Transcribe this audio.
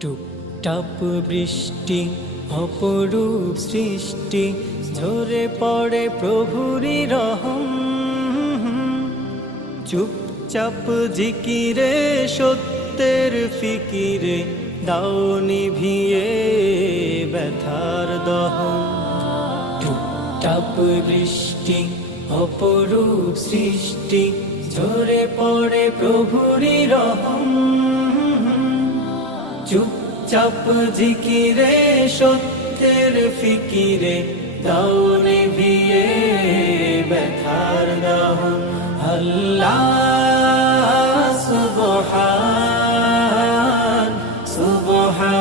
টুপটাপ বৃষ্টি অপরূপ সৃষ্টি, ঝরে পড়ে প্রভুরি রহম। চুপচাপ জিকিরে সত্যের ফিকিরে, দাও নিভিয়ে ব্যথার দহন। টুপটাপ বৃষ্টি অপরূপ সৃষ্টি, ঝরে পড়ে প্রভুরি রহম। চুপচাপ জিকিরে সত্যের ফিকিরে, দাও নিভিয়ে ব্যথার দহন। আল্লাহ সুবহান সুবহানাল্লাহ।